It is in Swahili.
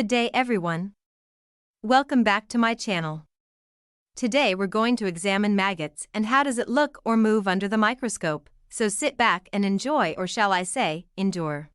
Good day everyone. Welcome back to my channel. Today we're going to examine maggots and how does it look or move under the microscope, so sit back and enjoy, or shall I say, endure.